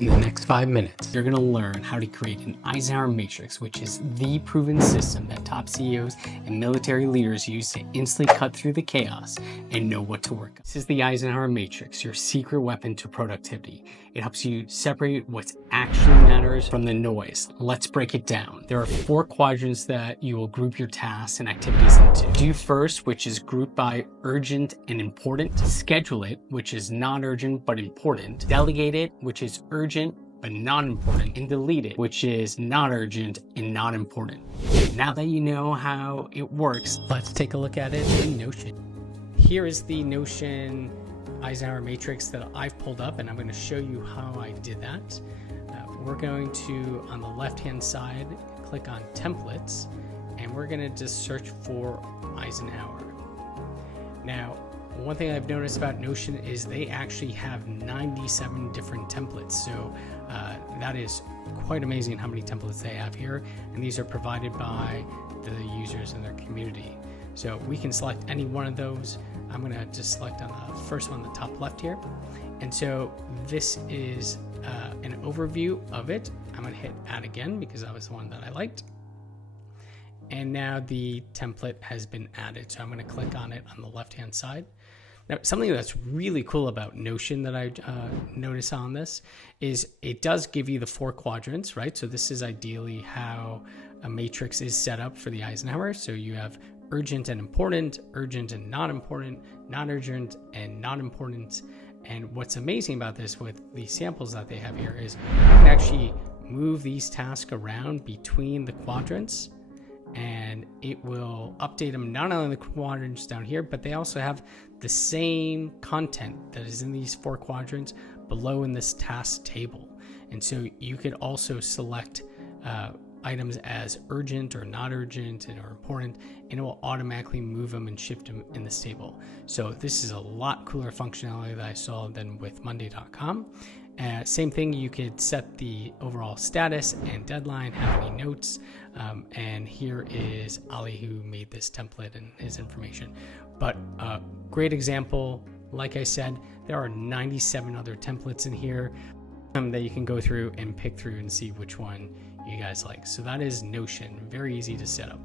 In the next 5 minutes, you're going to learn how to create an Eisenhower Matrix, which is the proven system that top CEOs and military leaders use to instantly cut through the chaos and know what to work on. This is the Eisenhower Matrix, your secret weapon to productivity. It helps you separate what actually matters from the noise. Let's break it down. There are 4 quadrants that you will group your tasks and activities into. Do first, which is grouped by urgent and important. Schedule it, which is not urgent but important. Delegate it, which is urgent but not important. And delete it, which is not urgent and not important. Now that you know how it works, let's take a look at it in Notion. Here is the Notion Eisenhower Matrix that I've pulled up, and I'm going to show you how I did that. We're going to, on the left-hand side, click on Templates, and we're going to just search for Eisenhower. Now, one thing I've noticed about Notion is they actually have 97 different templates. So that is quite amazing how many templates they have here. And these are provided by the users in their community. So we can select any one of those. I'm going to just select on the first one, the top left here. And so this is an overview of it. I'm going to hit add again because that was the one that I liked. And now the template has been added. So I'm going to click on it on the left-hand side. Now, something that's really cool about Notion that I notice on this is it does give you the 4 quadrants, right? So this is ideally how a matrix is set up for the Eisenhower. So you have urgent and important, urgent and not important, not urgent and not important. And what's amazing about this with the samples that they have here is you can actually move these tasks around between the quadrants, and it will update them not only in the quadrants down here, but they also have the same content that is in these 4 quadrants below in this task table. And so you could also select items as urgent or not urgent or important, and it will automatically move them and shift them in this table. So this is a lot cooler functionality that I saw than with Monday.com. Same thing, you could set the overall status and deadline, have any notes, and here is Ali who made this template and his information. But great example, like I said, there are 97 other templates in here that you can go through and pick through and see which one you guys like. So that is Notion, very easy to set up.